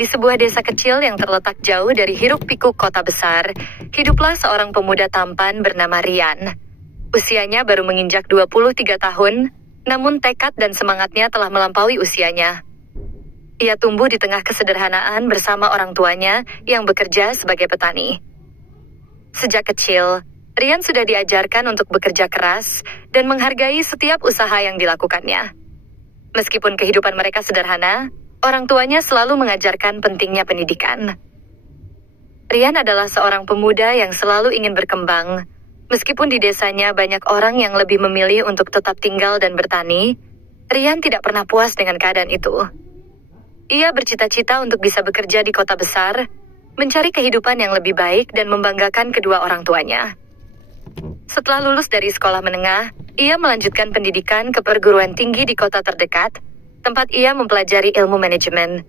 Di sebuah desa kecil yang terletak jauh dari hiruk-pikuk kota besar, hiduplah seorang pemuda tampan bernama Ryan. Usianya baru menginjak 23 tahun, namun tekad dan semangatnya telah melampaui usianya. Ia tumbuh di tengah kesederhanaan bersama orang tuanya yang bekerja sebagai petani. Sejak kecil, Ryan sudah diajarkan untuk bekerja keras dan menghargai setiap usaha yang dilakukannya. Meskipun kehidupan mereka sederhana, orang tuanya selalu mengajarkan pentingnya pendidikan. Ryan adalah seorang pemuda yang selalu ingin berkembang. Meskipun di desanya banyak orang yang lebih memilih untuk tetap tinggal dan bertani, Ryan tidak pernah puas dengan keadaan itu. Ia bercita-cita untuk bisa bekerja di kota besar, mencari kehidupan yang lebih baik dan membanggakan kedua orang tuanya. Setelah lulus dari sekolah menengah, ia melanjutkan pendidikan ke perguruan tinggi di kota terdekat, tempat ia mempelajari ilmu manajemen.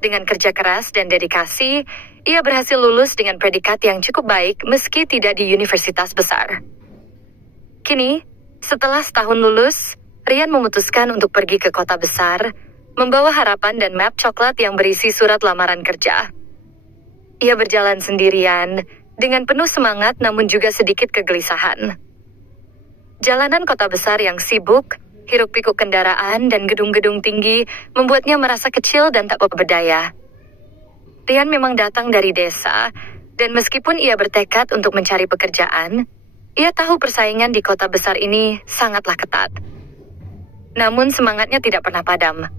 Dengan kerja keras dan dedikasi, ia berhasil lulus dengan predikat yang cukup baik meski tidak di universitas besar. Kini, setelah setahun lulus, Ryan memutuskan untuk pergi ke kota besar, membawa harapan dan map coklat yang berisi surat lamaran kerja. Ia berjalan sendirian, dengan penuh semangat namun juga sedikit kegelisahan. Jalanan kota besar yang sibuk, hiruk-pikuk kendaraan dan gedung-gedung tinggi membuatnya merasa kecil dan tak berdaya. Ryan memang datang dari desa, dan meskipun ia bertekad untuk mencari pekerjaan, ia tahu persaingan di kota besar ini sangatlah ketat. Namun semangatnya tidak pernah padam.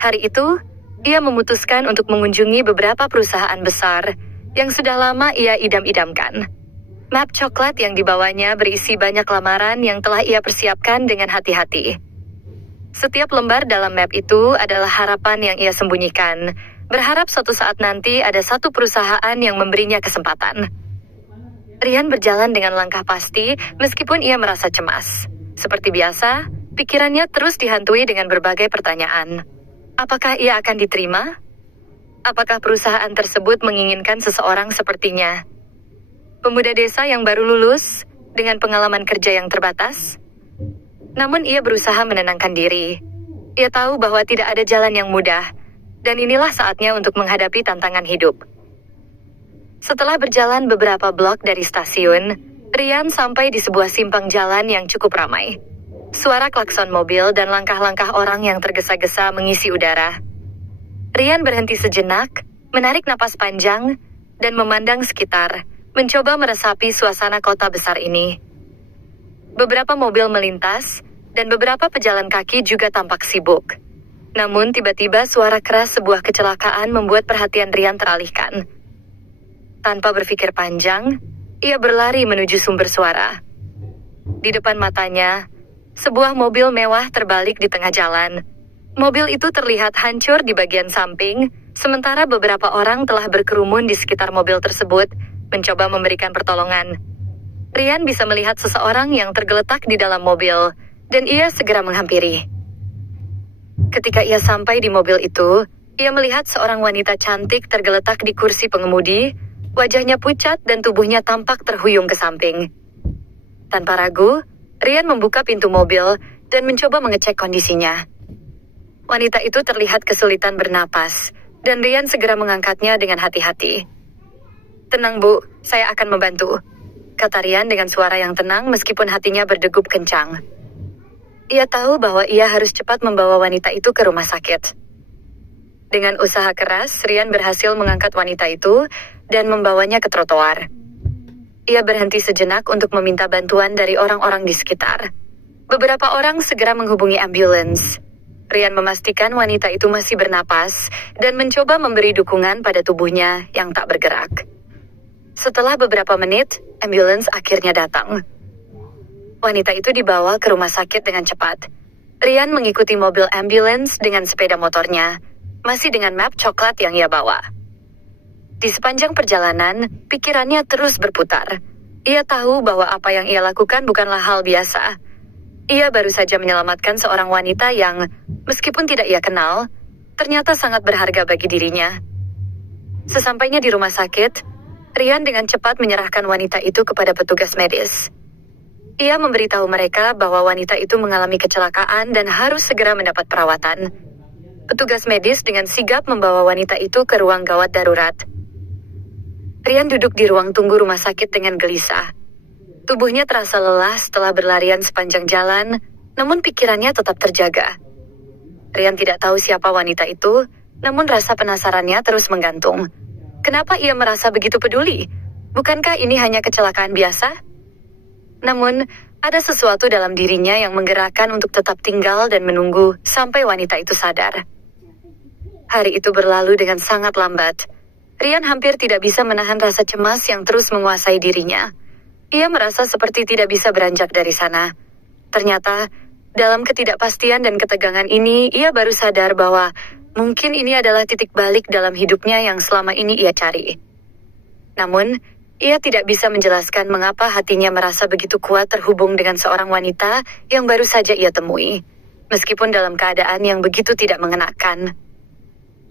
Hari itu, ia memutuskan untuk mengunjungi beberapa perusahaan besar yang sudah lama ia idam-idamkan. Map coklat yang dibawanya berisi banyak lamaran yang telah ia persiapkan dengan hati-hati. Setiap lembar dalam map itu adalah harapan yang ia sembunyikan, berharap suatu saat nanti ada satu perusahaan yang memberinya kesempatan. Ryan berjalan dengan langkah pasti meskipun ia merasa cemas. Seperti biasa, pikirannya terus dihantui dengan berbagai pertanyaan. Apakah ia akan diterima? Apakah perusahaan tersebut menginginkan seseorang sepertinya? Pemuda desa yang baru lulus, dengan pengalaman kerja yang terbatas. Namun ia berusaha menenangkan diri. Ia tahu bahwa tidak ada jalan yang mudah, dan inilah saatnya untuk menghadapi tantangan hidup. Setelah berjalan beberapa blok dari stasiun, Ryan sampai di sebuah simpang jalan yang cukup ramai. Suara klakson mobil dan langkah-langkah orang yang tergesa-gesa mengisi udara. Ryan berhenti sejenak, menarik napas panjang, dan memandang sekitar, mencoba meresapi suasana kota besar ini. Beberapa mobil melintas, dan beberapa pejalan kaki juga tampak sibuk. Namun tiba-tiba suara keras sebuah kecelakaan membuat perhatian Ryan teralihkan. Tanpa berpikir panjang, ia berlari menuju sumber suara. Di depan matanya, sebuah mobil mewah terbalik di tengah jalan. Mobil itu terlihat hancur di bagian samping, sementara beberapa orang telah berkerumun di sekitar mobil tersebut, mencoba memberikan pertolongan. Ryan bisa melihat seseorang yang tergeletak di dalam mobil, dan ia segera menghampiri. Ketika ia sampai di mobil itu, ia melihat seorang wanita cantik tergeletak di kursi pengemudi, wajahnya pucat dan tubuhnya tampak terhuyung ke samping. Tanpa ragu, Ryan membuka pintu mobil dan mencoba mengecek kondisinya. Wanita itu terlihat kesulitan bernapas, dan Ryan segera mengangkatnya dengan hati-hati. "Tenang, Bu, saya akan membantu," kata Ryan dengan suara yang tenang meskipun hatinya berdegup kencang. Ia tahu bahwa ia harus cepat membawa wanita itu ke rumah sakit. Dengan usaha keras, Ryan berhasil mengangkat wanita itu dan membawanya ke trotoar. Ia berhenti sejenak untuk meminta bantuan dari orang-orang di sekitar. Beberapa orang segera menghubungi ambulans. Ryan memastikan wanita itu masih bernapas dan mencoba memberi dukungan pada tubuhnya yang tak bergerak. Setelah beberapa menit, ambulans akhirnya datang. Wanita itu dibawa ke rumah sakit dengan cepat. Ryan mengikuti mobil ambulans dengan sepeda motornya, masih dengan map coklat yang ia bawa. Di sepanjang perjalanan, pikirannya terus berputar. Ia tahu bahwa apa yang ia lakukan bukanlah hal biasa. Ia baru saja menyelamatkan seorang wanita yang, meskipun tidak ia kenal, ternyata sangat berharga bagi dirinya. Sesampainya di rumah sakit, Ryan dengan cepat menyerahkan wanita itu kepada petugas medis. Ia memberitahu mereka bahwa wanita itu mengalami kecelakaan dan harus segera mendapat perawatan. Petugas medis dengan sigap membawa wanita itu ke ruang gawat darurat. Rian duduk di ruang tunggu rumah sakit dengan gelisah. Tubuhnya terasa lelah setelah berlarian sepanjang jalan, namun pikirannya tetap terjaga. Rian tidak tahu siapa wanita itu, namun rasa penasarannya terus menggantung. Kenapa ia merasa begitu peduli? Bukankah ini hanya kecelakaan biasa? Namun, ada sesuatu dalam dirinya yang menggerakkan untuk tetap tinggal dan menunggu sampai wanita itu sadar. Hari itu berlalu dengan sangat lambat. Rian hampir tidak bisa menahan rasa cemas yang terus menguasai dirinya. Ia merasa seperti tidak bisa beranjak dari sana. Ternyata, dalam ketidakpastian dan ketegangan ini, ia baru sadar bahwa mungkin ini adalah titik balik dalam hidupnya yang selama ini ia cari. Namun, ia tidak bisa menjelaskan mengapa hatinya merasa begitu kuat terhubung dengan seorang wanita yang baru saja ia temui, meskipun dalam keadaan yang begitu tidak mengenakan.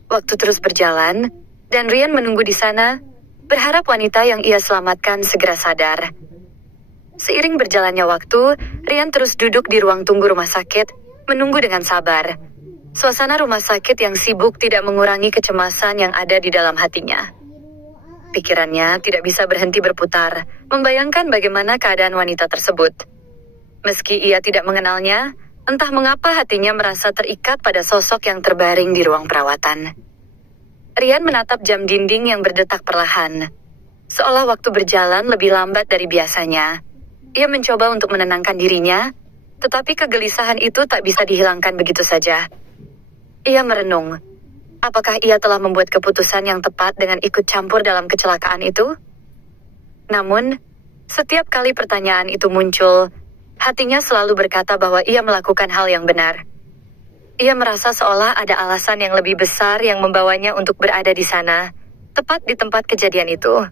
Waktu terus berjalan, dan Rian menunggu di sana, berharap wanita yang ia selamatkan segera sadar. Seiring berjalannya waktu, Rian terus duduk di ruang tunggu rumah sakit, menunggu dengan sabar. Suasana rumah sakit yang sibuk tidak mengurangi kecemasan yang ada di dalam hatinya. Pikirannya tidak bisa berhenti berputar, membayangkan bagaimana keadaan wanita tersebut. Meski ia tidak mengenalnya, entah mengapa hatinya merasa terikat pada sosok yang terbaring di ruang perawatan. Rian menatap jam dinding yang berdetak perlahan. Seolah waktu berjalan lebih lambat dari biasanya. Ia mencoba untuk menenangkan dirinya, tetapi kegelisahan itu tak bisa dihilangkan begitu saja. Ia merenung. Apakah ia telah membuat keputusan yang tepat dengan ikut campur dalam kecelakaan itu? Namun, setiap kali pertanyaan itu muncul, hatinya selalu berkata bahwa ia melakukan hal yang benar. Ia merasa seolah ada alasan yang lebih besar yang membawanya untuk berada di sana, tepat di tempat kejadian itu.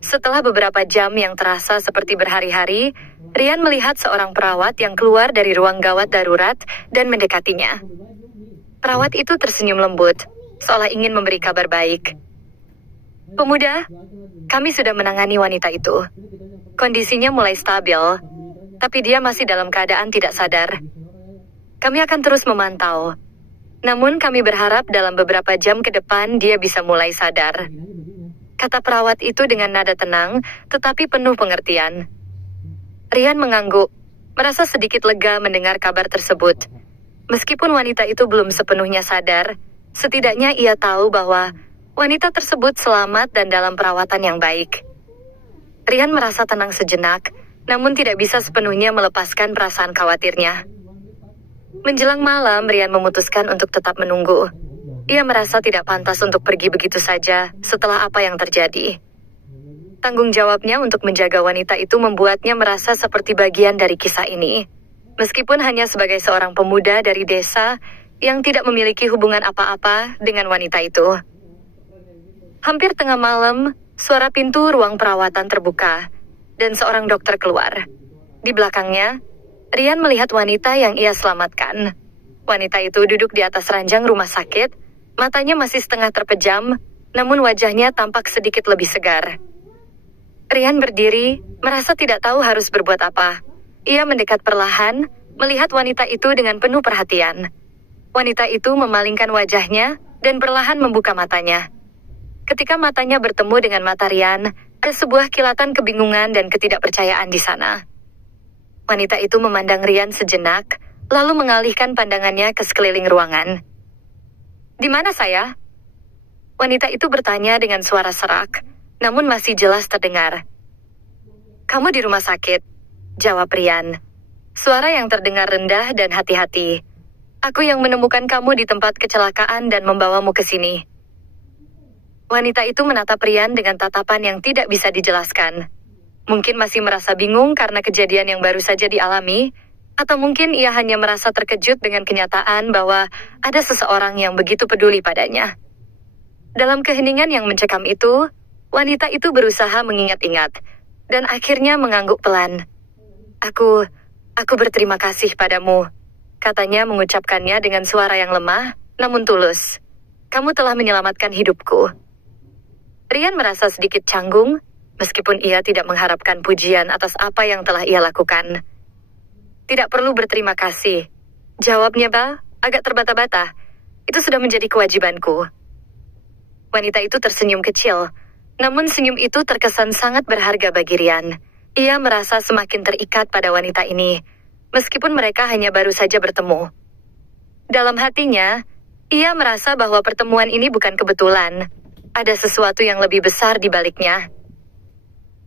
Setelah beberapa jam yang terasa seperti berhari-hari, Rian melihat seorang perawat yang keluar dari ruang gawat darurat dan mendekatinya. Perawat itu tersenyum lembut, seolah ingin memberi kabar baik. "Pemuda, kami sudah menangani wanita itu. Kondisinya mulai stabil, tapi dia masih dalam keadaan tidak sadar. Kami akan terus memantau. Namun kami berharap dalam beberapa jam ke depan dia bisa mulai sadar," kata perawat itu dengan nada tenang, tetapi penuh pengertian. Rian mengangguk, merasa sedikit lega mendengar kabar tersebut. Meskipun wanita itu belum sepenuhnya sadar, setidaknya ia tahu bahwa wanita tersebut selamat dan dalam perawatan yang baik. Rian merasa tenang sejenak, namun tidak bisa sepenuhnya melepaskan perasaan khawatirnya. Menjelang malam, Rian memutuskan untuk tetap menunggu. Ia merasa tidak pantas untuk pergi begitu saja setelah apa yang terjadi. Tanggung jawabnya untuk menjaga wanita itu membuatnya merasa seperti bagian dari kisah ini. Meskipun hanya sebagai seorang pemuda dari desa yang tidak memiliki hubungan apa-apa dengan wanita itu. Hampir tengah malam, suara pintu ruang perawatan terbuka, dan seorang dokter keluar. Di belakangnya, Rian melihat wanita yang ia selamatkan. Wanita itu duduk di atas ranjang rumah sakit, matanya masih setengah terpejam, namun wajahnya tampak sedikit lebih segar. Rian berdiri, merasa tidak tahu harus berbuat apa. Ia mendekat perlahan, melihat wanita itu dengan penuh perhatian. Wanita itu memalingkan wajahnya, dan perlahan membuka matanya. Ketika matanya bertemu dengan mata Rian, ada sebuah kilatan kebingungan dan ketidakpercayaan di sana. Wanita itu memandang Rian sejenak, lalu mengalihkan pandangannya ke sekeliling ruangan. "Di mana saya?" Wanita itu bertanya dengan suara serak, namun masih jelas terdengar. "Kamu di rumah sakit," jawab Rian. Suara yang terdengar rendah dan hati-hati. "Aku yang menemukan kamu di tempat kecelakaan dan membawamu ke sini." Wanita itu menatap Rian dengan tatapan yang tidak bisa dijelaskan. Mungkin masih merasa bingung karena kejadian yang baru saja dialami, atau mungkin ia hanya merasa terkejut dengan kenyataan bahwa ada seseorang yang begitu peduli padanya. Dalam keheningan yang mencekam itu, wanita itu berusaha mengingat-ingat, dan akhirnya mengangguk pelan. Aku berterima kasih padamu," katanya mengucapkannya dengan suara yang lemah, namun tulus. "Kamu telah menyelamatkan hidupku." Rian merasa sedikit canggung, meskipun ia tidak mengharapkan pujian atas apa yang telah ia lakukan. "Tidak perlu berterima kasih," jawabnya, agak terbata-bata. Itu sudah menjadi kewajibanku. Wanita itu tersenyum kecil, namun senyum itu terkesan sangat berharga bagi Ryan. Ia merasa semakin terikat pada wanita ini, meskipun mereka hanya baru saja bertemu. Dalam hatinya, ia merasa bahwa pertemuan ini bukan kebetulan. Ada sesuatu yang lebih besar di baliknya.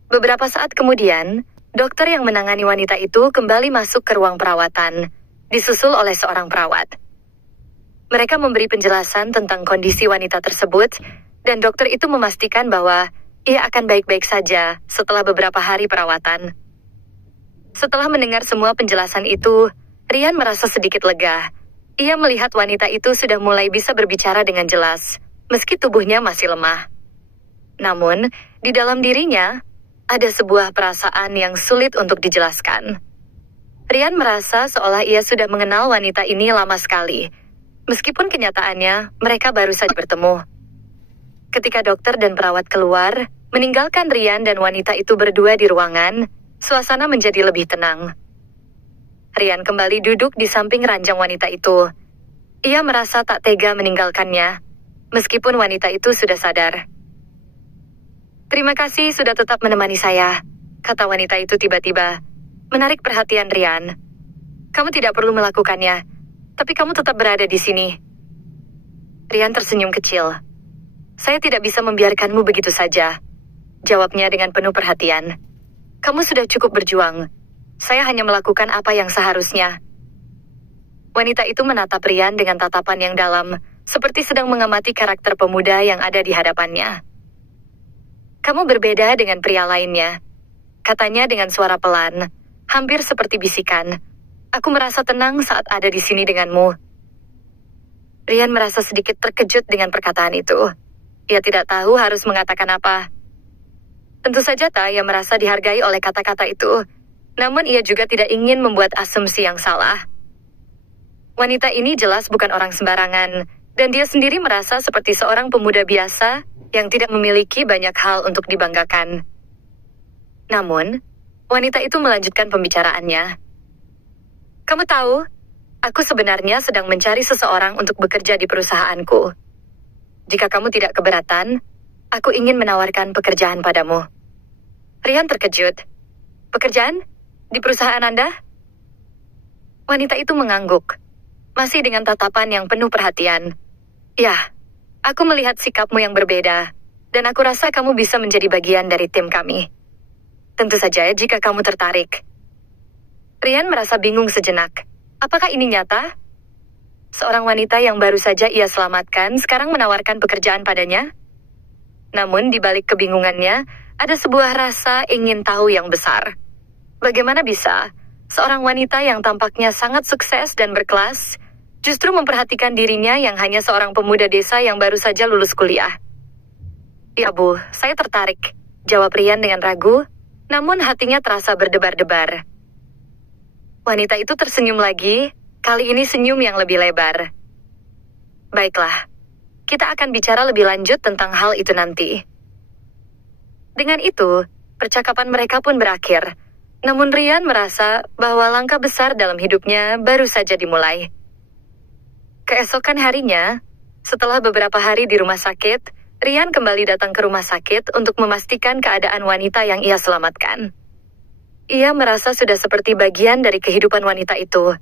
Beberapa saat kemudian, dokter yang menangani wanita itu kembali masuk ke ruang perawatan, disusul oleh seorang perawat. Mereka memberi penjelasan tentang kondisi wanita tersebut, dan dokter itu memastikan bahwa ia akan baik-baik saja setelah beberapa hari perawatan. Setelah mendengar semua penjelasan itu, Ryan merasa sedikit lega. Ia melihat wanita itu sudah mulai bisa berbicara dengan jelas, meski tubuhnya masih lemah. Namun, di dalam dirinya, ada sebuah perasaan yang sulit untuk dijelaskan. Ryan merasa seolah ia sudah mengenal wanita ini lama sekali, meskipun kenyataannya mereka baru saja bertemu. Ketika dokter dan perawat keluar, meninggalkan Ryan dan wanita itu berdua di ruangan, suasana menjadi lebih tenang. Ryan kembali duduk di samping ranjang wanita itu. Ia merasa tak tega meninggalkannya, meskipun wanita itu sudah sadar. "Terima kasih sudah tetap menemani saya," kata wanita itu tiba-tiba, menarik perhatian Ryan. "Kamu tidak perlu melakukannya, tapi kamu tetap berada di sini." Ryan tersenyum kecil. "Saya tidak bisa membiarkanmu begitu saja," jawabnya dengan penuh perhatian. "Kamu sudah cukup berjuang. Saya hanya melakukan apa yang seharusnya." Wanita itu menatap Ryan dengan tatapan yang dalam, seperti sedang mengamati karakter pemuda yang ada di hadapannya. "Kamu berbeda dengan pria lainnya," katanya dengan suara pelan, hampir seperti bisikan. "Aku merasa tenang saat ada di sini denganmu." Ryan merasa sedikit terkejut dengan perkataan itu. Ia tidak tahu harus mengatakan apa. Tentu saja ia merasa dihargai oleh kata-kata itu, namun ia juga tidak ingin membuat asumsi yang salah. Wanita ini jelas bukan orang sembarangan, dan dia sendiri merasa seperti seorang pemuda biasa yang tidak memiliki banyak hal untuk dibanggakan. Namun, wanita itu melanjutkan pembicaraannya. "Kamu tahu, aku sebenarnya sedang mencari seseorang untuk bekerja di perusahaanku. Jika kamu tidak keberatan, aku ingin menawarkan pekerjaan padamu." Ryan terkejut. "Pekerjaan? Di perusahaan Anda?" Wanita itu mengangguk, masih dengan tatapan yang penuh perhatian. "Ya, aku melihat sikapmu yang berbeda, dan aku rasa kamu bisa menjadi bagian dari tim kami. Tentu saja jika kamu tertarik." Ryan merasa bingung sejenak. Apakah ini nyata? Seorang wanita yang baru saja ia selamatkan sekarang menawarkan pekerjaan padanya? Namun di balik kebingungannya, ada sebuah rasa ingin tahu yang besar. Bagaimana bisa seorang wanita yang tampaknya sangat sukses dan berkelas justru memperhatikan dirinya yang hanya seorang pemuda desa yang baru saja lulus kuliah? "Ya Bu, saya tertarik," jawab Ryan dengan ragu, namun hatinya terasa berdebar-debar. Wanita itu tersenyum lagi, kali ini senyum yang lebih lebar. "Baiklah, kita akan bicara lebih lanjut tentang hal itu nanti." Dengan itu, percakapan mereka pun berakhir. Namun Ryan merasa bahwa langkah besar dalam hidupnya baru saja dimulai. Keesokan harinya, setelah beberapa hari di rumah sakit, Ryan kembali datang ke rumah sakit untuk memastikan keadaan wanita yang ia selamatkan. Ia merasa sudah seperti bagian dari kehidupan wanita itu,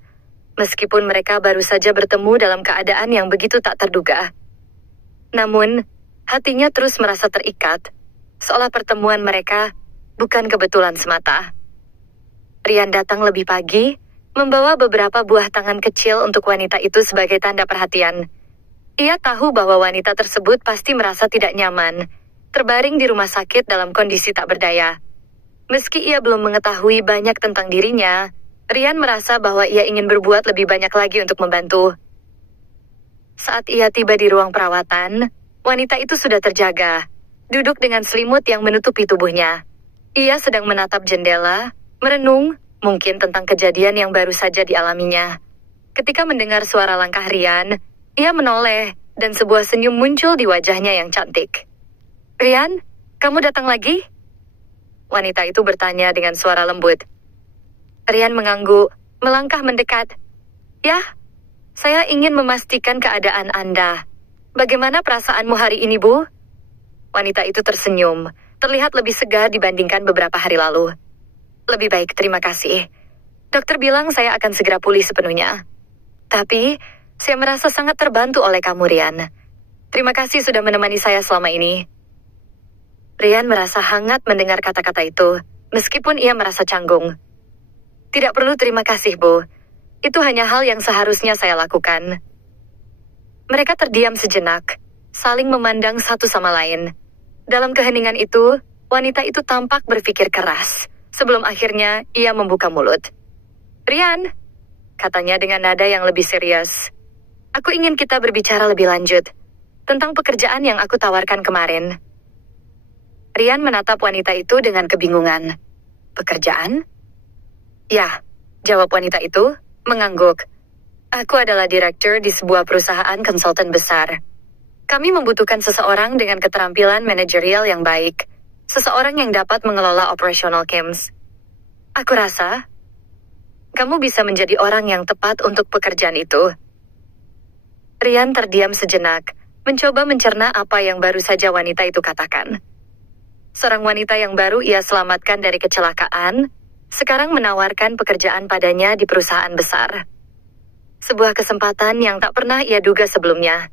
meskipun mereka baru saja bertemu dalam keadaan yang begitu tak terduga. Namun, hatinya terus merasa terikat, seolah pertemuan mereka bukan kebetulan semata. Ryan datang lebih pagi, membawa beberapa buah tangan kecil untuk wanita itu sebagai tanda perhatian. Ia tahu bahwa wanita tersebut pasti merasa tidak nyaman, terbaring di rumah sakit dalam kondisi tak berdaya. Meski ia belum mengetahui banyak tentang dirinya, Ryan merasa bahwa ia ingin berbuat lebih banyak lagi untuk membantu. Saat ia tiba di ruang perawatan, wanita itu sudah terjaga, duduk dengan selimut yang menutupi tubuhnya. Ia sedang menatap jendela, merenung, mungkin tentang kejadian yang baru saja dialaminya. Ketika mendengar suara langkah Ryan, ia menoleh, dan sebuah senyum muncul di wajahnya yang cantik. "Ryan, kamu datang lagi?" Wanita itu bertanya dengan suara lembut. Ryan mengangguk, melangkah mendekat. "Ya, Saya ingin memastikan keadaan Anda. Bagaimana perasaanmu hari ini, Bu? Wanita itu tersenyum, terlihat lebih segar dibandingkan beberapa hari lalu. Lebih baik, terima kasih. Dokter bilang saya akan segera pulih sepenuhnya. Tapi, saya merasa sangat terbantu oleh kamu, Rian. Terima kasih sudah menemani saya selama ini. Rian merasa hangat mendengar kata-kata itu, meskipun ia merasa canggung. Tidak perlu terima kasih, Bu. Itu hanya hal yang seharusnya saya lakukan. Mereka terdiam sejenak, saling memandang satu sama lain. Dalam keheningan itu, wanita itu tampak berpikir keras, sebelum akhirnya ia membuka mulut. Rian, katanya dengan nada yang lebih serius. Aku ingin kita berbicara lebih lanjut tentang pekerjaan yang aku tawarkan kemarin. Rian menatap wanita itu dengan kebingungan. Pekerjaan? Ya, jawab wanita itu, mengangguk. Aku adalah direktur di sebuah perusahaan konsultan besar. Kami membutuhkan seseorang dengan keterampilan manajerial yang baik. Seseorang yang dapat mengelola operasional camps. Aku rasa kamu bisa menjadi orang yang tepat untuk pekerjaan itu. Rian terdiam sejenak, mencoba mencerna apa yang baru saja wanita itu katakan. Seorang wanita yang baru ia selamatkan dari kecelakaan, sekarang menawarkan pekerjaan padanya di perusahaan besar. Sebuah kesempatan yang tak pernah ia duga sebelumnya.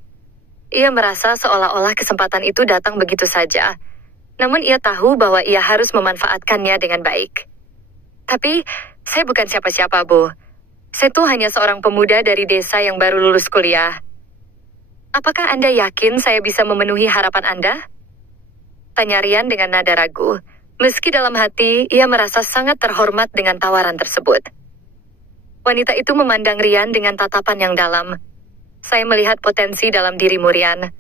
Ia merasa seolah-olah kesempatan itu datang begitu saja, namun ia tahu bahwa ia harus memanfaatkannya dengan baik. Tapi, saya bukan siapa-siapa, Bu. Saya tuh hanya seorang pemuda dari desa yang baru lulus kuliah. Apakah Anda yakin saya bisa memenuhi harapan Anda? Tanya Rian dengan nada ragu, meski dalam hati ia merasa sangat terhormat dengan tawaran tersebut. Wanita itu memandang Rian dengan tatapan yang dalam. Saya melihat potensi dalam dirimu, Rian.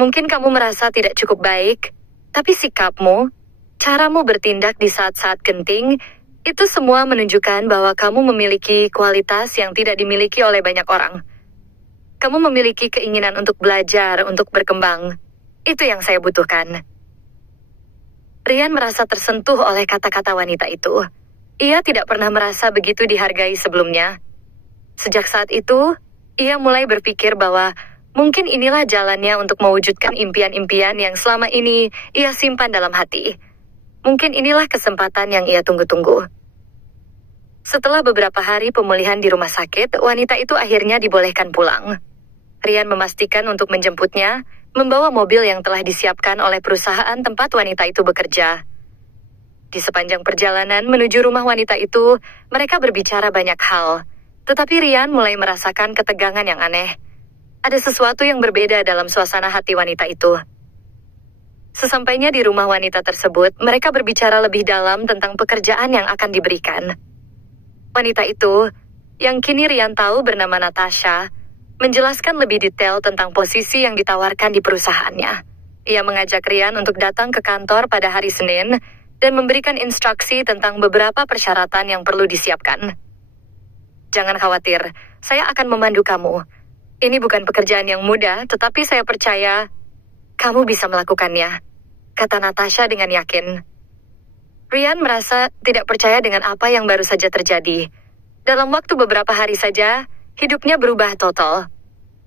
Mungkin kamu merasa tidak cukup baik, tapi sikapmu, caramu bertindak di saat-saat genting, itu semua menunjukkan bahwa kamu memiliki kualitas yang tidak dimiliki oleh banyak orang. Kamu memiliki keinginan untuk belajar, untuk berkembang. Itu yang saya butuhkan. Rian merasa tersentuh oleh kata-kata wanita itu. Ia tidak pernah merasa begitu dihargai sebelumnya. Sejak saat itu, ia mulai berpikir bahwa mungkin inilah jalannya untuk mewujudkan impian-impian yang selama ini ia simpan dalam hati. Mungkin inilah kesempatan yang ia tunggu-tunggu. Setelah beberapa hari pemulihan di rumah sakit, wanita itu akhirnya dibolehkan pulang. Rian memastikan untuk menjemputnya, membawa mobil yang telah disiapkan oleh perusahaan tempat wanita itu bekerja. Di sepanjang perjalanan menuju rumah wanita itu, mereka berbicara banyak hal. Tetapi Rian mulai merasakan ketegangan yang aneh. Ada sesuatu yang berbeda dalam suasana hati wanita itu. Sesampainya di rumah wanita tersebut, mereka berbicara lebih dalam tentang pekerjaan yang akan diberikan. Wanita itu, yang kini Rian tahu bernama Natasha, menjelaskan lebih detail tentang posisi yang ditawarkan di perusahaannya. Ia mengajak Rian untuk datang ke kantor pada hari Senin dan memberikan instruksi tentang beberapa persyaratan yang perlu disiapkan. Jangan khawatir, saya akan memandu kamu. Ini bukan pekerjaan yang mudah, tetapi saya percaya kamu bisa melakukannya, kata Natasha dengan yakin. Rian merasa tidak percaya dengan apa yang baru saja terjadi. Dalam waktu beberapa hari saja, hidupnya berubah total.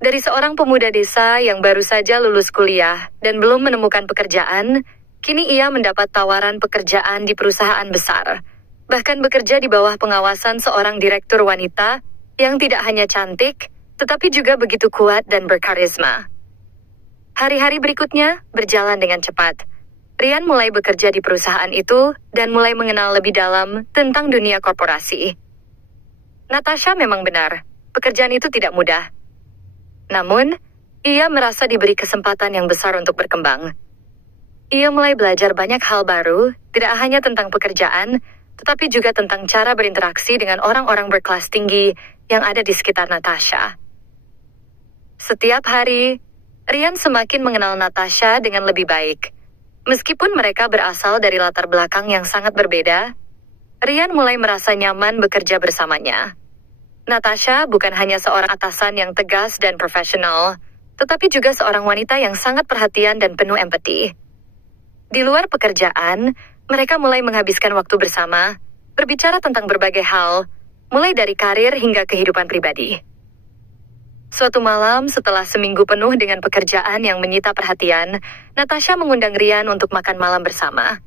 Dari seorang pemuda desa yang baru saja lulus kuliah dan belum menemukan pekerjaan, kini ia mendapat tawaran pekerjaan di perusahaan besar. Bahkan bekerja di bawah pengawasan seorang direktur wanita yang tidak hanya cantik, tetapi juga begitu kuat dan berkarisma. Hari-hari berikutnya berjalan dengan cepat. Rian mulai bekerja di perusahaan itu dan mulai mengenal lebih dalam tentang dunia korporasi. Natasha memang benar, pekerjaan itu tidak mudah. Namun, ia merasa diberi kesempatan yang besar untuk berkembang. Ia mulai belajar banyak hal baru, tidak hanya tentang pekerjaan, tetapi juga tentang cara berinteraksi dengan orang-orang berkelas tinggi yang ada di sekitar Natasha. Setiap hari, Rian semakin mengenal Natasha dengan lebih baik. Meskipun mereka berasal dari latar belakang yang sangat berbeda, Rian mulai merasa nyaman bekerja bersamanya. Natasha bukan hanya seorang atasan yang tegas dan profesional, tetapi juga seorang wanita yang sangat perhatian dan penuh empati. Di luar pekerjaan, mereka mulai menghabiskan waktu bersama, berbicara tentang berbagai hal, mulai dari karir hingga kehidupan pribadi. Suatu malam setelah seminggu penuh dengan pekerjaan yang menyita perhatian, Natasha mengundang Ryan untuk makan malam bersama.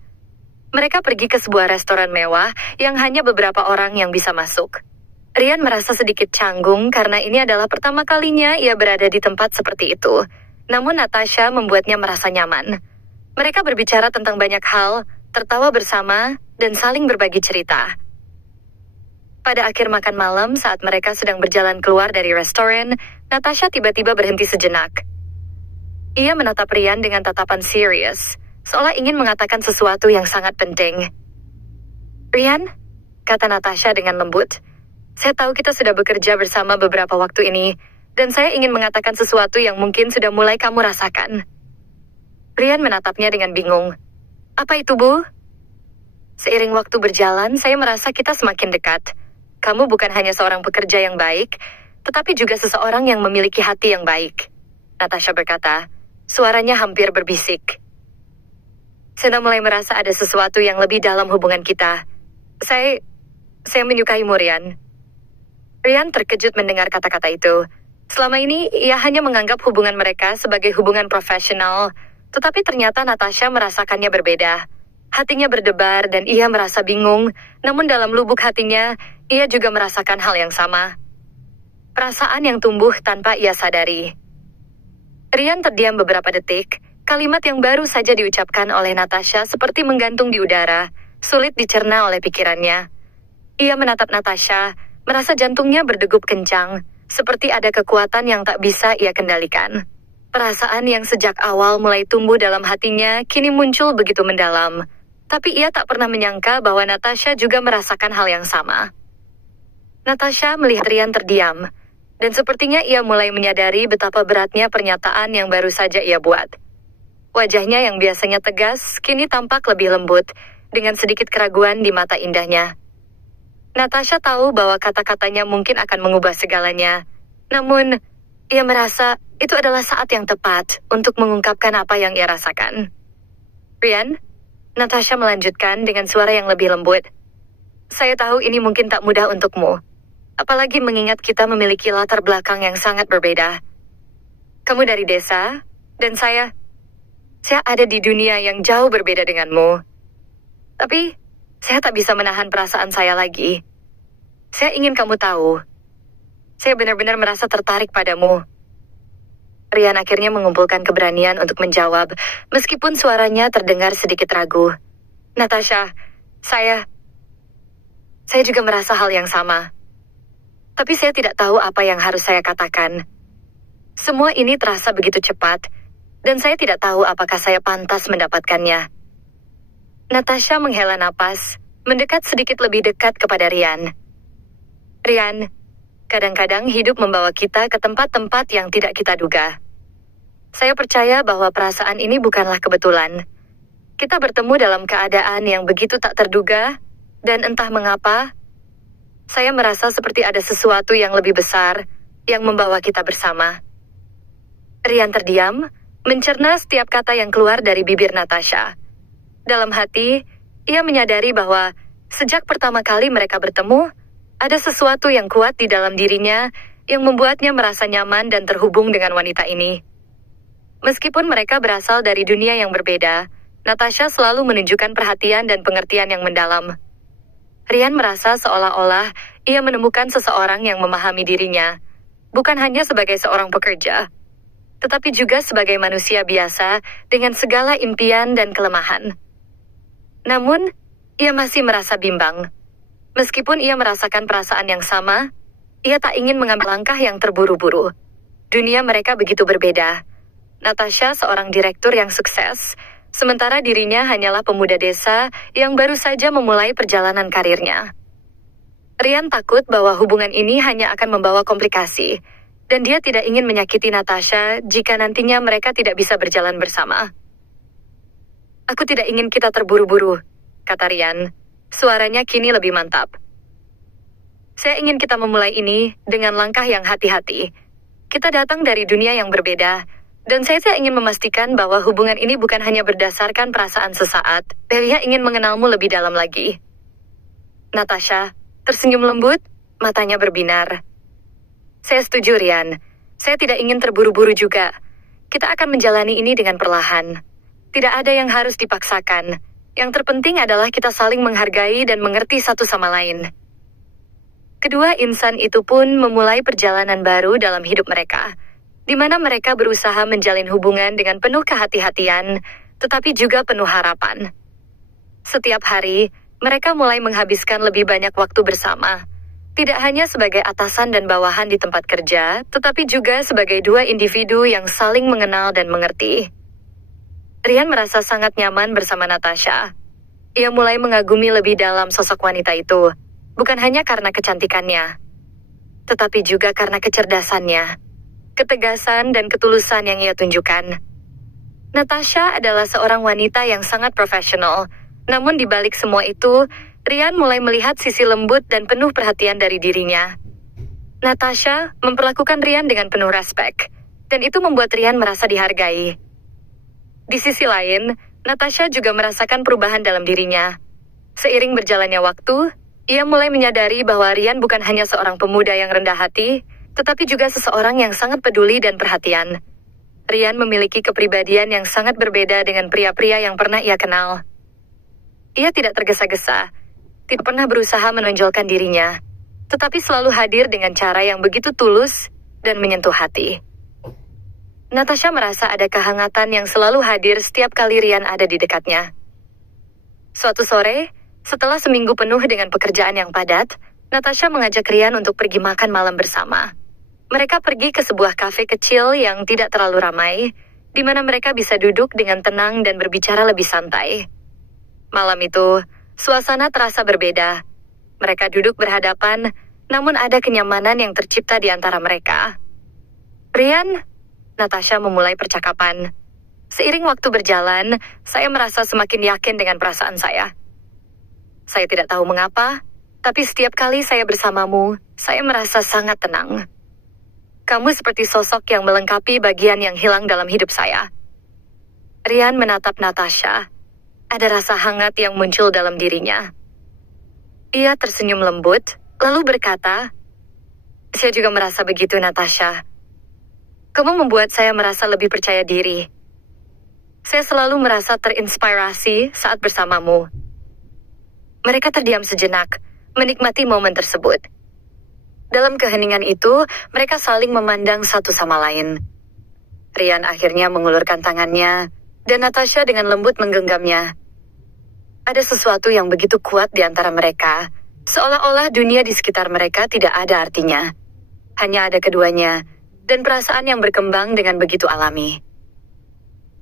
Mereka pergi ke sebuah restoran mewah yang hanya beberapa orang yang bisa masuk. Ryan merasa sedikit canggung karena ini adalah pertama kalinya ia berada di tempat seperti itu. Namun Natasha membuatnya merasa nyaman. Mereka berbicara tentang banyak hal, tertawa bersama, dan saling berbagi cerita. Pada akhir makan malam, saat mereka sedang berjalan keluar dari restoran, Natasha tiba-tiba berhenti sejenak. Ia menatap Ryan dengan tatapan serius, seolah ingin mengatakan sesuatu yang sangat penting. "Ryan," kata Natasha dengan lembut, "saya tahu kita sudah bekerja bersama beberapa waktu ini, dan saya ingin mengatakan sesuatu yang mungkin sudah mulai kamu rasakan." Ryan menatapnya dengan bingung. "Apa itu, Bu?" "Seiring waktu berjalan, saya merasa kita semakin dekat. Kamu bukan hanya seorang pekerja yang baik, tetapi juga seseorang yang memiliki hati yang baik," Natasha berkata. Suaranya hampir berbisik. "Saya mulai merasa ada sesuatu yang lebih dalam hubungan kita. Saya menyukaimu, Ryan." Ryan terkejut mendengar kata-kata itu. Selama ini, ia hanya menganggap hubungan mereka sebagai hubungan profesional, tetapi ternyata Natasha merasakannya berbeda. Hatinya berdebar dan ia merasa bingung, namun dalam lubuk hatinya, ia juga merasakan hal yang sama. Perasaan yang tumbuh tanpa ia sadari. Ryan terdiam beberapa detik, kalimat yang baru saja diucapkan oleh Natasha seperti menggantung di udara, sulit dicerna oleh pikirannya. Ia menatap Natasha, merasa jantungnya berdegup kencang, seperti ada kekuatan yang tak bisa ia kendalikan. Perasaan yang sejak awal mulai tumbuh dalam hatinya kini muncul begitu mendalam. Tapi ia tak pernah menyangka bahwa Natasha juga merasakan hal yang sama. Natasha melihat Ryan terdiam, dan sepertinya ia mulai menyadari betapa beratnya pernyataan yang baru saja ia buat. Wajahnya yang biasanya tegas, kini tampak lebih lembut, dengan sedikit keraguan di mata indahnya. Natasha tahu bahwa kata-katanya mungkin akan mengubah segalanya, namun ia merasa itu adalah saat yang tepat untuk mengungkapkan apa yang ia rasakan. "Ryan," Natasha melanjutkan dengan suara yang lebih lembut. "Saya tahu ini mungkin tak mudah untukmu. Apalagi mengingat kita memiliki latar belakang yang sangat berbeda. Kamu dari desa, dan saya ada di dunia yang jauh berbeda denganmu. Tapi, saya tak bisa menahan perasaan saya lagi. Saya ingin kamu tahu. Saya benar-benar merasa tertarik padamu." Ryan akhirnya mengumpulkan keberanian untuk menjawab, meskipun suaranya terdengar sedikit ragu. "Natasha, saya juga merasa hal yang sama. Tapi saya tidak tahu apa yang harus saya katakan. Semua ini terasa begitu cepat, dan saya tidak tahu apakah saya pantas mendapatkannya." Natasha menghela napas, mendekat sedikit lebih dekat kepada Ryan. "Ryan, kadang-kadang hidup membawa kita ke tempat-tempat yang tidak kita duga. Saya percaya bahwa perasaan ini bukanlah kebetulan. Kita bertemu dalam keadaan yang begitu tak terduga, dan entah mengapa, saya merasa seperti ada sesuatu yang lebih besar yang membawa kita bersama." Ryan terdiam, mencerna setiap kata yang keluar dari bibir Natasha. Dalam hati, ia menyadari bahwa sejak pertama kali mereka bertemu, ada sesuatu yang kuat di dalam dirinya yang membuatnya merasa nyaman dan terhubung dengan wanita ini. Meskipun mereka berasal dari dunia yang berbeda, Natasha selalu menunjukkan perhatian dan pengertian yang mendalam. Ryan merasa seolah-olah ia menemukan seseorang yang memahami dirinya, bukan hanya sebagai seorang pekerja, tetapi juga sebagai manusia biasa dengan segala impian dan kelemahan. Namun, ia masih merasa bimbang. Meskipun ia merasakan perasaan yang sama, ia tak ingin mengambil langkah yang terburu-buru. Dunia mereka begitu berbeda. Natasha seorang direktur yang sukses, sementara dirinya hanyalah pemuda desa yang baru saja memulai perjalanan karirnya. Ryan takut bahwa hubungan ini hanya akan membawa komplikasi, dan dia tidak ingin menyakiti Natasha jika nantinya mereka tidak bisa berjalan bersama. "Aku tidak ingin kita terburu-buru," kata Ryan. Suaranya kini lebih mantap. "Saya ingin kita memulai ini dengan langkah yang hati-hati. Kita datang dari dunia yang berbeda, dan saya ingin memastikan bahwa hubungan ini bukan hanya berdasarkan perasaan sesaat. Saya ingin mengenalmu lebih dalam lagi." Natasha tersenyum lembut, matanya berbinar. "Saya setuju, Ryan. Saya tidak ingin terburu-buru juga. Kita akan menjalani ini dengan perlahan. Tidak ada yang harus dipaksakan. Yang terpenting adalah kita saling menghargai dan mengerti satu sama lain. Kedua insan itu pun memulai perjalanan baru dalam hidup mereka, di mana mereka berusaha menjalin hubungan dengan penuh kehati-hatian, tetapi juga penuh harapan. Setiap hari, mereka mulai menghabiskan lebih banyak waktu bersama, tidak hanya sebagai atasan dan bawahan di tempat kerja, tetapi juga sebagai dua individu yang saling mengenal dan mengerti. Ryan merasa sangat nyaman bersama Natasha. Ia mulai mengagumi lebih dalam sosok wanita itu, bukan hanya karena kecantikannya, tetapi juga karena kecerdasannya, ketegasan dan ketulusan yang ia tunjukkan. Natasha adalah seorang wanita yang sangat profesional, namun di balik semua itu, Ryan mulai melihat sisi lembut dan penuh perhatian dari dirinya. Natasha memperlakukan Ryan dengan penuh respek, dan itu membuat Ryan merasa dihargai. Di sisi lain, Natasha juga merasakan perubahan dalam dirinya. Seiring berjalannya waktu, ia mulai menyadari bahwa Ryan bukan hanya seorang pemuda yang rendah hati, tetapi juga seseorang yang sangat peduli dan perhatian. Ryan memiliki kepribadian yang sangat berbeda dengan pria-pria yang pernah ia kenal. Ia tidak tergesa-gesa, tidak pernah berusaha menonjolkan dirinya, tetapi selalu hadir dengan cara yang begitu tulus dan menyentuh hati. Natasha merasa ada kehangatan yang selalu hadir setiap kali Ryan ada di dekatnya. Suatu sore, setelah seminggu penuh dengan pekerjaan yang padat, Natasha mengajak Ryan untuk pergi makan malam bersama. Mereka pergi ke sebuah kafe kecil yang tidak terlalu ramai, di mana mereka bisa duduk dengan tenang dan berbicara lebih santai. Malam itu, suasana terasa berbeda. Mereka duduk berhadapan, namun ada kenyamanan yang tercipta di antara mereka. "Ryan," Natasha memulai percakapan. "Seiring waktu berjalan, saya merasa semakin yakin dengan perasaan saya. Saya tidak tahu mengapa, tapi setiap kali saya bersamamu, saya merasa sangat tenang. Kamu seperti sosok yang melengkapi bagian yang hilang dalam hidup saya." Ryan menatap Natasha. Ada rasa hangat yang muncul dalam dirinya. Ia tersenyum lembut, lalu berkata, "Saya juga merasa begitu, Natasha. Kamu membuat saya merasa lebih percaya diri. Saya selalu merasa terinspirasi saat bersamamu." Mereka terdiam sejenak, menikmati momen tersebut. Dalam keheningan itu, mereka saling memandang satu sama lain. Ryan akhirnya mengulurkan tangannya, dan Natasha dengan lembut menggenggamnya. Ada sesuatu yang begitu kuat di antara mereka, seolah-olah dunia di sekitar mereka tidak ada artinya. Hanya ada keduanya, dan perasaan yang berkembang dengan begitu alami.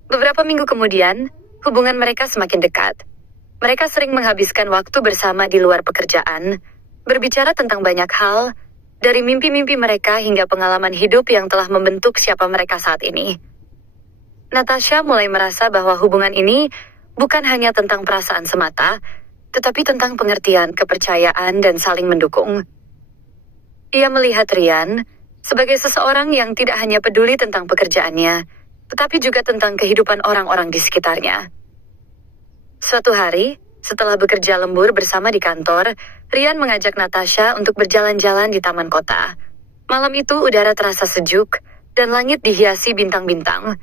Beberapa minggu kemudian, hubungan mereka semakin dekat. Mereka sering menghabiskan waktu bersama di luar pekerjaan, berbicara tentang banyak hal, dari mimpi-mimpi mereka hingga pengalaman hidup yang telah membentuk siapa mereka saat ini. Natasha mulai merasa bahwa hubungan ini bukan hanya tentang perasaan semata, tetapi tentang pengertian, kepercayaan, dan saling mendukung. Ia melihat Ryan sebagai seseorang yang tidak hanya peduli tentang pekerjaannya, tetapi juga tentang kehidupan orang-orang di sekitarnya. Suatu hari, setelah bekerja lembur bersama di kantor, Ryan mengajak Natasha untuk berjalan-jalan di taman kota. Malam itu udara terasa sejuk, dan langit dihiasi bintang-bintang.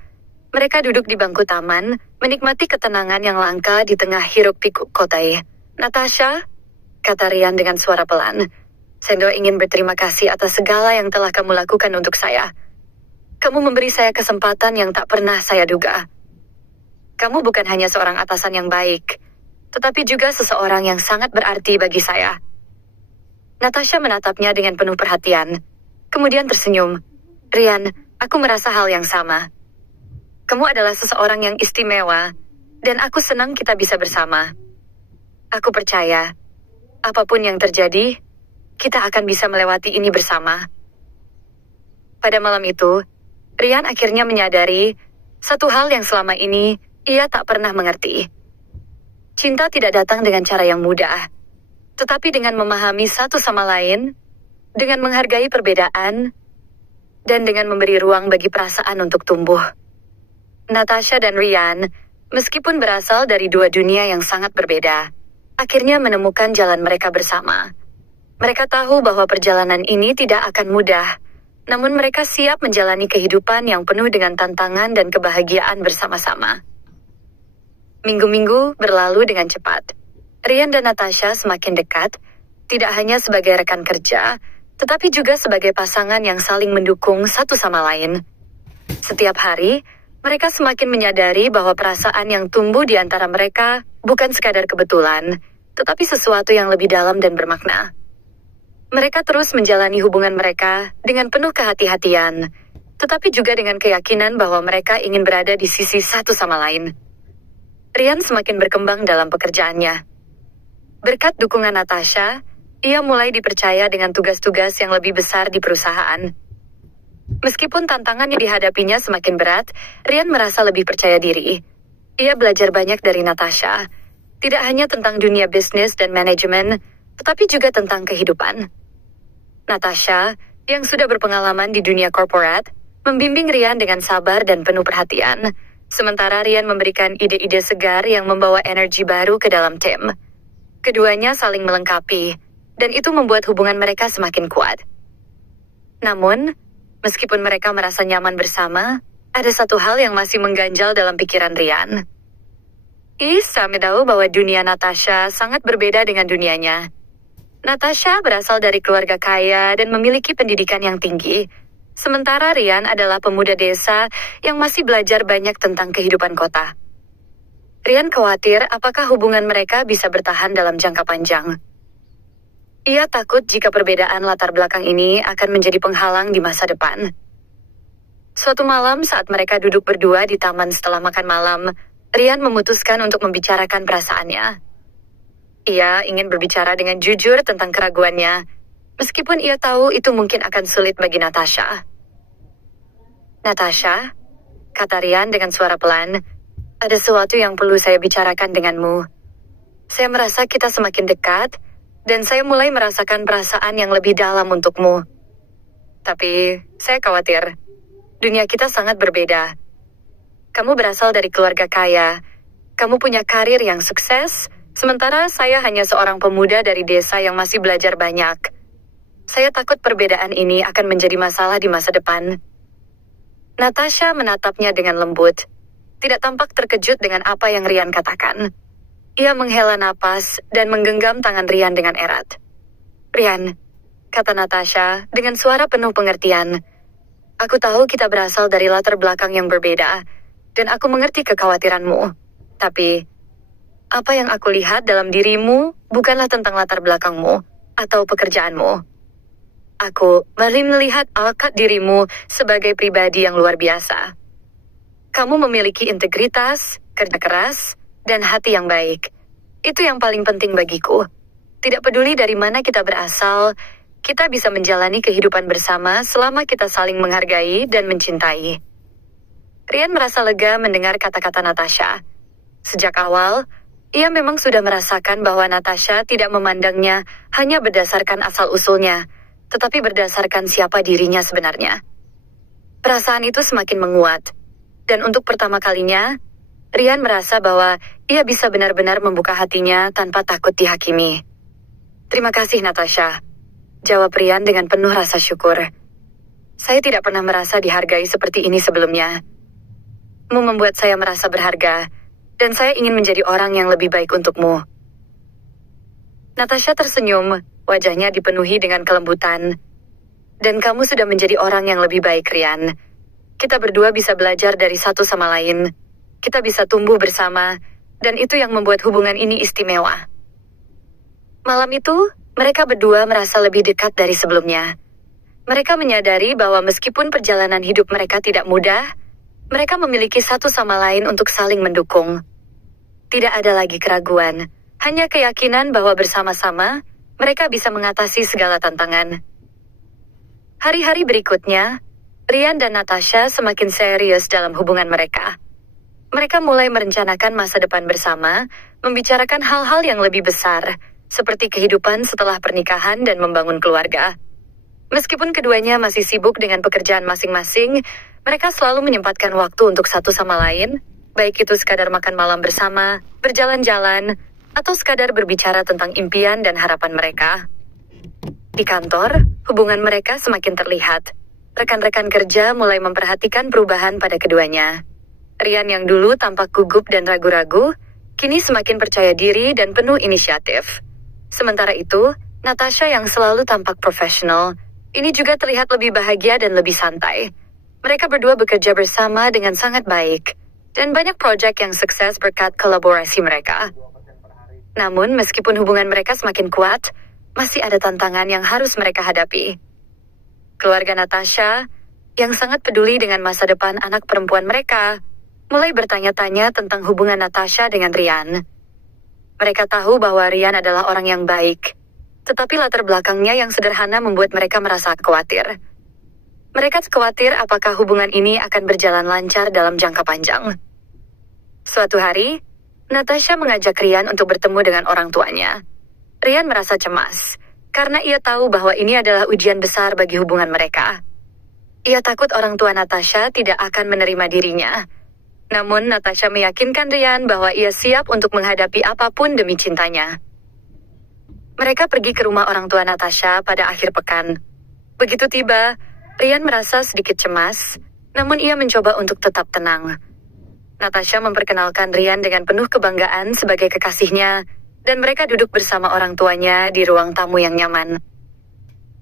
Mereka duduk di bangku taman, menikmati ketenangan yang langka di tengah hiruk-pikuk kota. "Natasha," kata Ryan dengan suara pelan, "Sendo ingin berterima kasih atas segala yang telah kamu lakukan untuk saya. Kamu memberi saya kesempatan yang tak pernah saya duga. Kamu bukan hanya seorang atasan yang baik, tetapi juga seseorang yang sangat berarti bagi saya." Natasha menatapnya dengan penuh perhatian, kemudian tersenyum. "Ryan, aku merasa hal yang sama. Kamu adalah seseorang yang istimewa, dan aku senang kita bisa bersama. Aku percaya, apapun yang terjadi, kita akan bisa melewati ini bersama." Pada malam itu, Ryan akhirnya menyadari satu hal yang selama ini ia tak pernah mengerti. Cinta tidak datang dengan cara yang mudah, tetapi dengan memahami satu sama lain, dengan menghargai perbedaan, dan dengan memberi ruang bagi perasaan untuk tumbuh. Natasha dan Ryan, meskipun berasal dari dua dunia yang sangat berbeda, akhirnya menemukan jalan mereka bersama. Mereka tahu bahwa perjalanan ini tidak akan mudah, namun mereka siap menjalani kehidupan yang penuh dengan tantangan dan kebahagiaan bersama-sama. Minggu-minggu berlalu dengan cepat. Ryan dan Natasha semakin dekat, tidak hanya sebagai rekan kerja, tetapi juga sebagai pasangan yang saling mendukung satu sama lain. Setiap hari, mereka semakin menyadari bahwa perasaan yang tumbuh di antara mereka bukan sekadar kebetulan, tetapi sesuatu yang lebih dalam dan bermakna. Mereka terus menjalani hubungan mereka dengan penuh kehati-hatian, tetapi juga dengan keyakinan bahwa mereka ingin berada di sisi satu sama lain. Ryan semakin berkembang dalam pekerjaannya. Berkat dukungan Natasha, ia mulai dipercaya dengan tugas-tugas yang lebih besar di perusahaan. Meskipun tantangan yang dihadapinya semakin berat, Ryan merasa lebih percaya diri. Ia belajar banyak dari Natasha, tidak hanya tentang dunia bisnis dan manajemen, tetapi juga tentang kehidupan. Natasha, yang sudah berpengalaman di dunia korporat, membimbing Ryan dengan sabar dan penuh perhatian, sementara Ryan memberikan ide-ide segar yang membawa energi baru ke dalam tim. Keduanya saling melengkapi, dan itu membuat hubungan mereka semakin kuat. Namun, meskipun mereka merasa nyaman bersama, ada satu hal yang masih mengganjal dalam pikiran Ryan. Isa tahu bahwa dunia Natasha sangat berbeda dengan dunianya. Natasha berasal dari keluarga kaya dan memiliki pendidikan yang tinggi, sementara Ryan adalah pemuda desa yang masih belajar banyak tentang kehidupan kota. Ryan khawatir apakah hubungan mereka bisa bertahan dalam jangka panjang. Ia takut jika perbedaan latar belakang ini akan menjadi penghalang di masa depan. Suatu malam saat mereka duduk berdua di taman setelah makan malam, Ryan memutuskan untuk membicarakan perasaannya. Ia ingin berbicara dengan jujur tentang keraguannya, meskipun ia tahu itu mungkin akan sulit bagi Natasha. Natasha, kata Ryan dengan suara pelan, ada sesuatu yang perlu saya bicarakan denganmu. Saya merasa kita semakin dekat, dan saya mulai merasakan perasaan yang lebih dalam untukmu. Tapi, saya khawatir, dunia kita sangat berbeda. Kamu berasal dari keluarga kaya, kamu punya karir yang sukses, sementara saya hanya seorang pemuda dari desa yang masih belajar banyak. Saya takut perbedaan ini akan menjadi masalah di masa depan. Natasha menatapnya dengan lembut, tidak tampak terkejut dengan apa yang Ryan katakan. Ia menghela napas dan menggenggam tangan Ryan dengan erat. Ryan, kata Natasha dengan suara penuh pengertian. Aku tahu kita berasal dari latar belakang yang berbeda, dan aku mengerti kekhawatiranmu. Tapi, apa yang aku lihat dalam dirimu bukanlah tentang latar belakangmu atau pekerjaanmu. Aku melihat alkat dirimu sebagai pribadi yang luar biasa. Kamu memiliki integritas, kerja keras, dan hati yang baik. Itu yang paling penting bagiku. Tidak peduli dari mana kita berasal, kita bisa menjalani kehidupan bersama selama kita saling menghargai dan mencintai. Ryan merasa lega mendengar kata-kata Natasha. Sejak awal, ia memang sudah merasakan bahwa Natasha tidak memandangnya hanya berdasarkan asal-usulnya, tetapi berdasarkan siapa dirinya sebenarnya. Perasaan itu semakin menguat, dan untuk pertama kalinya, Ryan merasa bahwa ia bisa benar-benar membuka hatinya tanpa takut dihakimi. Terima kasih, Natasha, jawab Ryan dengan penuh rasa syukur. Saya tidak pernah merasa dihargai seperti ini sebelumnya. Mu membuat saya merasa berharga, dan saya ingin menjadi orang yang lebih baik untukmu. Natasha tersenyum, wajahnya dipenuhi dengan kelembutan. Dan kamu sudah menjadi orang yang lebih baik, Ryan. Kita berdua bisa belajar dari satu sama lain. Kita bisa tumbuh bersama, dan itu yang membuat hubungan ini istimewa. Malam itu, mereka berdua merasa lebih dekat dari sebelumnya. Mereka menyadari bahwa meskipun perjalanan hidup mereka tidak mudah, mereka memiliki satu sama lain untuk saling mendukung. Tidak ada lagi keraguan, hanya keyakinan bahwa bersama-sama, mereka bisa mengatasi segala tantangan. Hari-hari berikutnya, Ryan dan Natasha semakin serius dalam hubungan mereka. Mereka mulai merencanakan masa depan bersama, membicarakan hal-hal yang lebih besar, seperti kehidupan setelah pernikahan dan membangun keluarga. Meskipun keduanya masih sibuk dengan pekerjaan masing-masing, mereka selalu menyempatkan waktu untuk satu sama lain, baik itu sekadar makan malam bersama, berjalan-jalan, atau sekadar berbicara tentang impian dan harapan mereka. Di kantor, hubungan mereka semakin terlihat. rekan-rekan kerja mulai memperhatikan perubahan pada keduanya. Ryan yang dulu tampak gugup dan ragu-ragu, kini semakin percaya diri dan penuh inisiatif. Sementara itu, Natasha yang selalu tampak profesional, ini juga terlihat lebih bahagia dan lebih santai. Mereka berdua bekerja bersama dengan sangat baik, dan banyak proyek yang sukses berkat kolaborasi mereka. Namun, meskipun hubungan mereka semakin kuat, masih ada tantangan yang harus mereka hadapi. Keluarga Natasha, yang sangat peduli dengan masa depan anak perempuan mereka, mulai bertanya-tanya tentang hubungan Natasha dengan Ryan. Mereka tahu bahwa Ryan adalah orang yang baik, tetapi latar belakangnya yang sederhana membuat mereka merasa khawatir. Mereka khawatir apakah hubungan ini akan berjalan lancar dalam jangka panjang. Suatu hari, Natasha mengajak Ryan untuk bertemu dengan orang tuanya. Ryan merasa cemas, karena ia tahu bahwa ini adalah ujian besar bagi hubungan mereka. Ia takut orang tua Natasha tidak akan menerima dirinya. Namun, Natasha meyakinkan Ryan bahwa ia siap untuk menghadapi apapun demi cintanya. Mereka pergi ke rumah orang tua Natasha pada akhir pekan. Begitu tiba, Ryan merasa sedikit cemas, namun ia mencoba untuk tetap tenang. Natasha memperkenalkan Ryan dengan penuh kebanggaan sebagai kekasihnya, dan mereka duduk bersama orang tuanya di ruang tamu yang nyaman.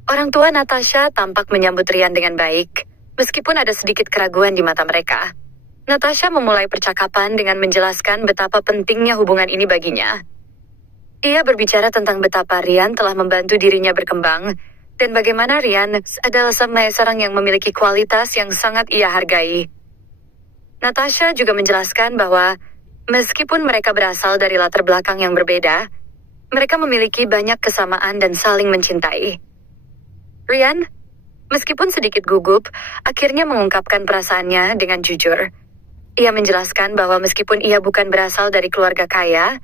Orang tua Natasha tampak menyambut Ryan dengan baik, meskipun ada sedikit keraguan di mata mereka. Natasha memulai percakapan dengan menjelaskan betapa pentingnya hubungan ini baginya. Ia berbicara tentang betapa Ryan telah membantu dirinya berkembang, dan bagaimana Ryan adalah seorang yang memiliki kualitas yang sangat ia hargai. Natasha juga menjelaskan bahwa, meskipun mereka berasal dari latar belakang yang berbeda, mereka memiliki banyak kesamaan dan saling mencintai. Ryan, meskipun sedikit gugup, akhirnya mengungkapkan perasaannya dengan jujur. Ia menjelaskan bahwa meskipun ia bukan berasal dari keluarga kaya,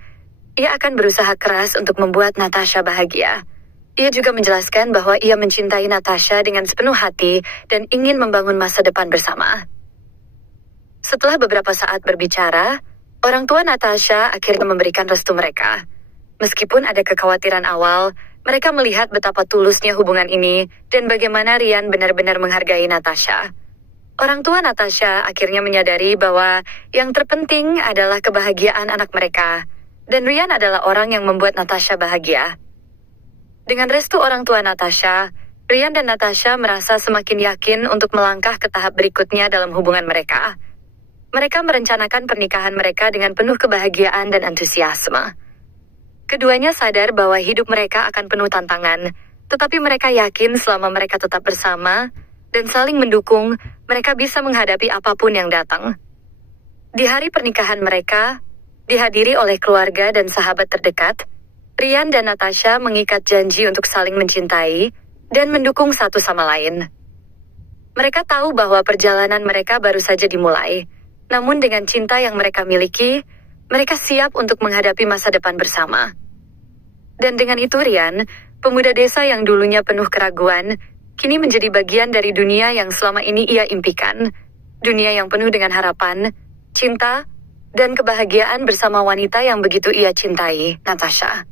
ia akan berusaha keras untuk membuat Natasha bahagia. Ia juga menjelaskan bahwa ia mencintai Natasha dengan sepenuh hati dan ingin membangun masa depan bersama. Setelah beberapa saat berbicara, orang tua Natasha akhirnya memberikan restu mereka. Meskipun ada kekhawatiran awal, mereka melihat betapa tulusnya hubungan ini dan bagaimana Ryan benar-benar menghargai Natasha. Orang tua Natasha akhirnya menyadari bahwa yang terpenting adalah kebahagiaan anak mereka. Dan Ryan adalah orang yang membuat Natasha bahagia. Dengan restu orang tua Natasha, Ryan dan Natasha merasa semakin yakin untuk melangkah ke tahap berikutnya dalam hubungan mereka. Mereka merencanakan pernikahan mereka dengan penuh kebahagiaan dan antusiasme. Keduanya sadar bahwa hidup mereka akan penuh tantangan, tetapi mereka yakin selama mereka tetap bersama dan saling mendukung, mereka bisa menghadapi apapun yang datang. Di hari pernikahan mereka, dihadiri oleh keluarga dan sahabat terdekat, Ryan dan Natasha mengikat janji untuk saling mencintai dan mendukung satu sama lain. Mereka tahu bahwa perjalanan mereka baru saja dimulai, namun dengan cinta yang mereka miliki, mereka siap untuk menghadapi masa depan bersama. Dan dengan itu Ryan, pemuda desa yang dulunya penuh keraguan, kini menjadi bagian dari dunia yang selama ini ia impikan, dunia yang penuh dengan harapan, cinta, dan kebahagiaan bersama wanita yang begitu ia cintai, Natasha.